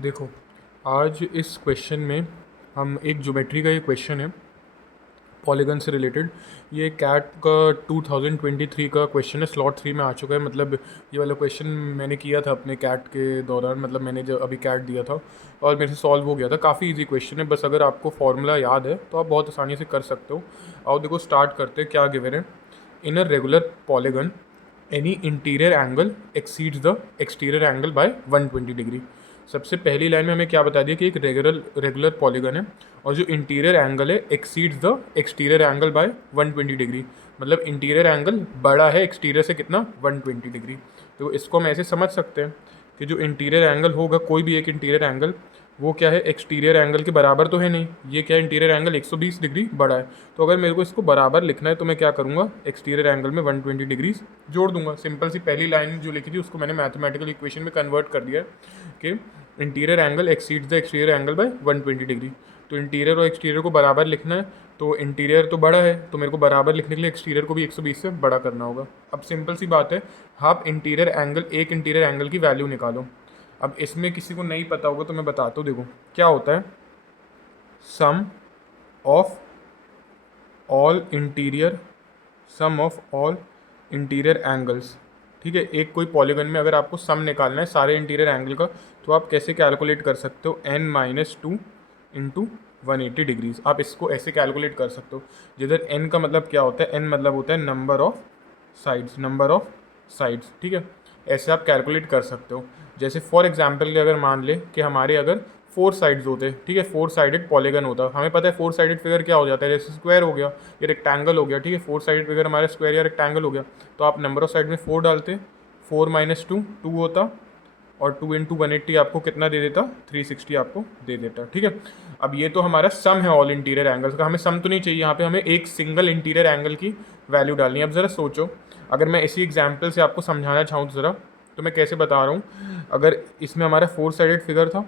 देखो, आज इस क्वेश्चन में हम एक ज्योमेट्री का ये क्वेश्चन है पॉलीगन से रिलेटेड। ये कैट का 2023 का क्वेश्चन है, स्लॉट 3 में आ चुका है। मतलब ये वाला क्वेश्चन मैंने किया था अपने कैट के दौरान, मतलब मैंने जब अभी कैट दिया था और मेरे से सॉल्व हो गया था। काफ़ी इजी क्वेश्चन है, बस अगर आपको फॉर्मूला याद है तो आप बहुत आसानी से कर सकते हो। आओ देखो स्टार्ट करते हैं। क्या गिवन है? In a regular polygon any interior angle exceeds the exterior angle by 120 degree. सबसे पहली लाइन में हमें क्या बता दिया कि एक रेगुलर पॉलीगन है और जो इंटीरियर एंगल है exceeds the exterior angle by 120 degree. मतलब इंटीरियर एंगल बड़ा है एक्सटीरियर से कितना, 120 डिग्री। तो इसको हम ऐसे समझ सकते हैं कि जो इंटीरियर एंगल होगा, कोई भी एक इंटीरियर एंगल, वो क्या है, एक्सटीरियर एंगल के बराबर तो है नहीं। ये क्या है, इंटीरियर एंगल 120 डिग्री बड़ा है। तो अगर मेरे को इसको बराबर लिखना है तो मैं क्या करूँगा, एक्सटीरियर एंगल में 120 डिग्रीज जोड़ दूंगा। सिंपल सी पहली लाइन जो लिखी थी उसको मैंने मैथमेटिकल इक्वेशन में कन्वर्ट कर दिया है कि interior angle exceeds the exterior angle by 120 degree. तो इंटीरियर और एक्सटीरियर को बराबर लिखना है, तो इंटीरियर तो बड़ा है तो मेरे को बराबर लिखने के लिए एक्सटीरियर को भी 120 से बड़ा करना होगा। अब सिंपल सी बात है, आप इंटीरियर एंगल, एक इंटीरियर एंगल की वैल्यू निकालो। अब इसमें किसी को नहीं पता होगा तो मैं बताता हूँ। देखो क्या होता है, sum of all interior, sum of all interior angles. ठीक है, एक कोई पॉलीगन में अगर आपको सम निकालना है सारे इंटीरियर एंगल का, तो आप कैसे कैलकुलेट कर सकते हो, n-2 इंटू 180 डिग्रीज। आप इसको ऐसे कैलकुलेट कर सकते हो, जिधर n का मतलब क्या होता है, n मतलब होता है number of sides, number of sides. ठीक है, ऐसे आप कैलकुलेट कर सकते हो। जैसे फॉर एग्जाम्पल के अगर मान ले कि हमारे अगर 4 साइड्स होते, ठीक है, 4 साइडेड पॉलीगन होता, हमें पता है 4 साइडेड फिगर क्या हो जाता है, जैसे स्क्वायर हो गया या रेक्टेंगल हो गया। ठीक है, 4 साइडेड फिगर हमारा स्क्वायर या रेक्टेंगल हो गया, तो आप नंबर ऑफ साइड में 4 डालते, 4 माइनस 2 2 होता, और 2 इंटू 180 आपको कितना दे देता, 360 आपको दे देता। ठीक है, अब ये तो हमारा सम है ऑल इंटीरियर एंगल्स का। हमें सम तो नहीं चाहिए, यहाँ पे हमें एक सिंगल इंटीरियर एंगल की वैल्यू डालनी है। अब ज़रा सोचो, अगर मैं इसी एग्जाम्पल से आपको समझाना चाहूँ तो ज़रा, तो मैं कैसे बता रहा हूँ। अगर इसमें हमारा 4 साइडेड फिगर था,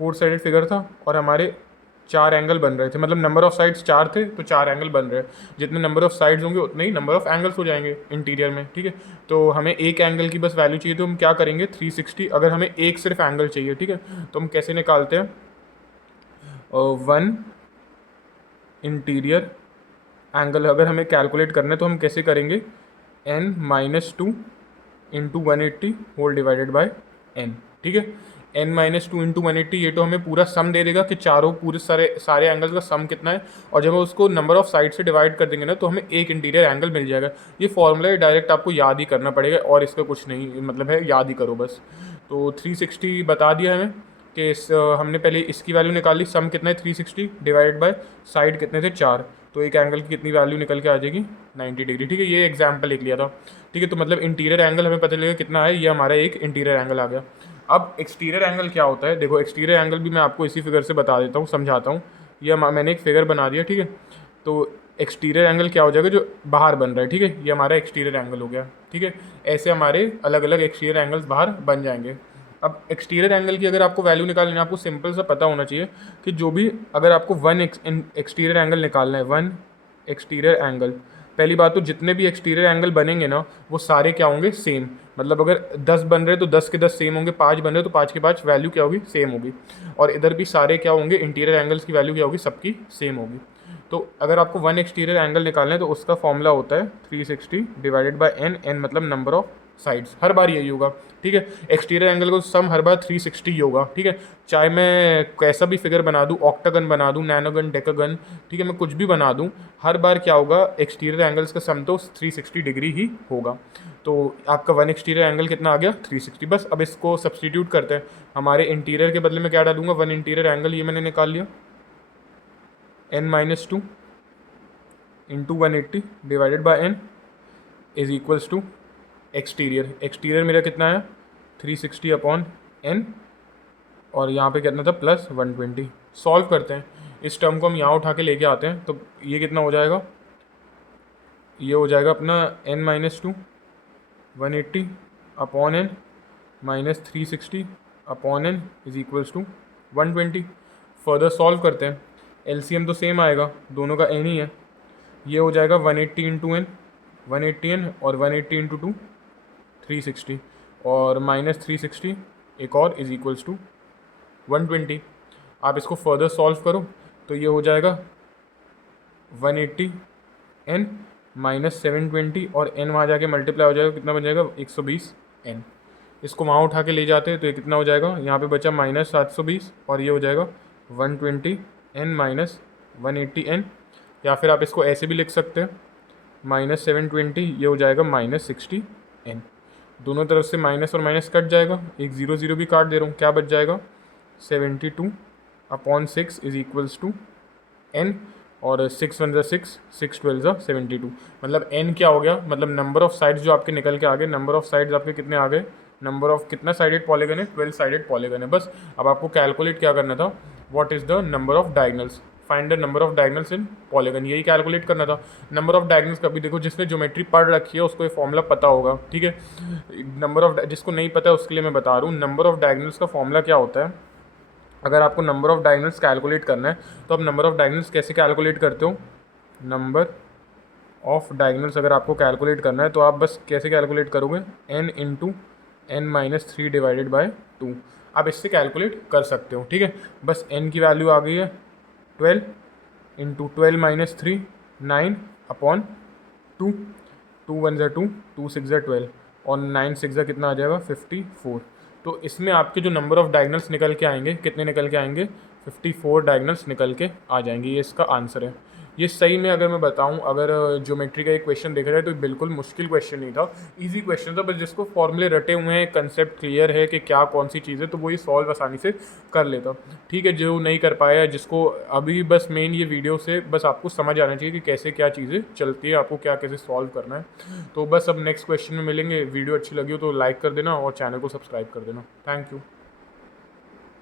4 साइडेड फिगर था और हमारे 4 एंगल बन रहे थे, मतलब नंबर ऑफ साइड्स 4 थे तो 4 एंगल बन रहे हैं। जितने नंबर ऑफ साइड्स होंगे उतने ही नंबर ऑफ एंगल्स हो जाएंगे इंटीरियर में। ठीक है, तो हमें एक एंगल की बस वैल्यू चाहिए, तो हम क्या करेंगे, 360। अगर हमें एक सिर्फ एंगल चाहिए, ठीक है, तो हम कैसे निकालते हैं, 1 इंटीरियर एंगल अगर हमें कैलकुलेट करना है तो हम कैसे करेंगे, n-2 into 180 whole divided by n। ठीक है, n-2 इंटू 180, ये तो हमें पूरा सम दे देगा कि चारों पूरे सारे सारे एंगल्स का सम कितना है। और जब हम उसको नंबर ऑफ साइड से डिवाइड कर देंगे ना, तो हमें एक इंटीरियर एंगल मिल जाएगा। ये फॉर्मूला डायरेक्ट आपको याद ही करना पड़ेगा और इसका कुछ नहीं मतलब है, याद ही करो बस। तो 360 बता दिया हमें कि हमने पहले इसकी वैल्यू निकाल ली, सम कितना है 360 डिवाइडेड बाय साइड कितने थे 4, तो एक एंगल की कितनी वैल्यू निकल के आ जाएगी, 90 डिग्री। ठीक है, ये एग्जाम्पल लिख लिया था। ठीक है, तो मतलब इंटीरियर एंगल हमें पता चलेगा कितना है, ये हमारा एक इंटीरियर एंगल आ गया। अब एक्सटीरियर एंगल क्या होता है, देखो एक्सटीरियर एंगल भी मैं आपको इसी फिगर से बता देता हूँ, समझाता हूँ। ये मैंने एक फिगर बना दिया। ठीक है, तो एक्सटीरियर एंगल क्या हो जाएगा, जो बाहर बन रहा है। ठीक है, ये हमारा एक्सटीरियर एंगल हो गया। ठीक है, ऐसे हमारे अलग अलग एक्सटीरियर एंगल्स बाहर बन जाएंगे। अब एक्सटीरियर एंगल की अगर आपको वैल्यू निकालनी है, आपको सिंपल सा पता होना चाहिए कि जो भी, अगर आपको वन एक्सटीरियर एंगल निकालना है, वन एक्सटीरियर एंगल, पहली बात तो जितने भी एक्सटीरियर एंगल बनेंगे ना, वो सारे क्या होंगे, सेम। मतलब अगर 10 बन रहे तो 10 के 10 सेम होंगे, 5 बन रहे तो 5 के 5 वैल्यू क्या होगी, सेम होगी। और इधर भी सारे क्या होंगे, इंटीरियर एंगल्स की वैल्यू क्या होगी, सबकी सेम होगी। तो अगर आपको वन एक्सटीरियर एंगल निकालना है तो उसका फॉर्मूला होता है 360 डिवाइडेड बाय एन, एन मतलब नंबर ऑफ साइड्स, हर बार यही होगा। ठीक है, एक्सटीरियर एंगल को सम हर बार 360 ही होगा। ठीक है, चाहे मैं कैसा भी फिगर बना दूँ, ऑक्टागन बना दूँ, नैनोगन, डेकागन, ठीक है, मैं कुछ भी बना दूँ, हर बार क्या होगा, एक्सटीरियर एंगल्स का सम तो 360 डिग्री ही होगा। तो आपका वन एक्सटीरियर एंगल कितना आ गया, 360। बस अब इसको सब्सटीट्यूट करते हैं। हमारे इंटीरियर के बदले में क्या डालूंगा, वन इंटीरियर एंगल, ये मैंने निकाल लिया, n-2 into 180 divided by n is equals to exterior. Exterior मेरा कितना है, 360 अपॉन n, और यहाँ पे कितना था, प्लस 120। सॉल्व करते हैं, इस टर्म को हम यहाँ उठा के लेके आते हैं, तो ये कितना हो जाएगा, ये हो जाएगा अपना n-2 180 upon n minus 360 upon n is equals to 120। Further solve करते हैं, एलसीएम तो सेम आएगा, दोनों का n ही है। ये हो जाएगा 180 इंटू एन, 180 एन, और 180 इंटू 2 360, और माइनस 360 एक और इज इक्वल्स टू 120। आप इसको फर्दर सॉल्व करो तो ये हो जाएगा 180 n माइनस 720 और n वहाँ जाके मल्टीप्लाई हो जाएगा, कितना बन जाएगा 120 n। इसको वहाँ उठा के ले जाते हैं तो ये कितना हो जाएगा, यहाँ पे बचा माइनस 720 और ये हो जाएगा 120 n माइनस 180 n। या फिर आप इसको ऐसे भी लिख सकते हैं माइनस 720, ये हो जाएगा माइनस 60 n। दोनों तरफ से माइनस और माइनस कट जाएगा, एक 0 0 भी काट दे रहा हूँ, क्या बच जाएगा 72 upon 6 is equals to n। और 6 1 6, 6 12 72। मतलब n क्या हो गया, मतलब नंबर ऑफ साइड्स जो आपके निकल के आ गए, नंबर ऑफ साइड्स आपके कितने आ गए, नंबर ऑफ कितना साइडेड पॉलीगन है, 12 साइडेड पॉलीगन है। बस अब आपको कैलकुलेट क्या करना था, what is the number of diagonals, find the number of diagonals in polygon, यही कैलकुलेट करना था। नंबर ऑफ डायगनल्स कभी देखो, जिसने ज्योमेट्री पढ़ रखी है उसको ये फॉर्मूला पता होगा, ठीक है। नंबर ऑफ, जिसको नहीं पता है उसके लिए मैं बता रहा हूँ, नंबर ऑफ डायगनल्स का फॉर्मूला क्या होता है। अगर आपको नंबर ऑफ डायगनल्स कैलकुलेट करना है तो आप नंबर ऑफ डायगनल्स कैसे कैलकुलेट करते हो, नंबर ऑफ डायगनल्स अगर आपको कैलकुलेट करना है तो आप बस कैसे कैलकुलेट करोगे, n into n minus 3 divided by 2। आप इससे कैलकुलेट कर सकते हो, ठीक है। बस n की वैल्यू आ गई है 12 इंटू 12 माइनस 3 9 अपॉन 2, 2 1 2, 2 6 12 और 9 6 कितना आ जाएगा 54। तो इसमें आपके जो नंबर ऑफ डायगनल्स निकल के आएंगे, कितने निकल के आएंगे, 54 डायगनल्स निकल के आ जाएंगे, ये इसका आंसर है। ये सही में अगर मैं बताऊं, अगर ज्योमेट्री का एक क्वेश्चन देखा जाए तो बिल्कुल मुश्किल क्वेश्चन नहीं था, इजी क्वेश्चन था। बस जिसको फॉर्मूले रटे हुए हैं, कंसेप्ट क्लियर है कि क्या कौन सी चीज़ है, तो वो ये सॉल्व आसानी से कर लेता, ठीक है। जो नहीं कर पाया, जिसको अभी बस मेन ये वीडियो से बस आपको समझ आना चाहिए कि कैसे क्या चीज़ें चलती है, आपको क्या कैसे सॉल्व करना है। तो बस अब नेक्स्ट क्वेश्चन में मिलेंगे। वीडियो अच्छी लगी हो तो लाइक कर देना और चैनल को सब्सक्राइब कर देना। Thank you.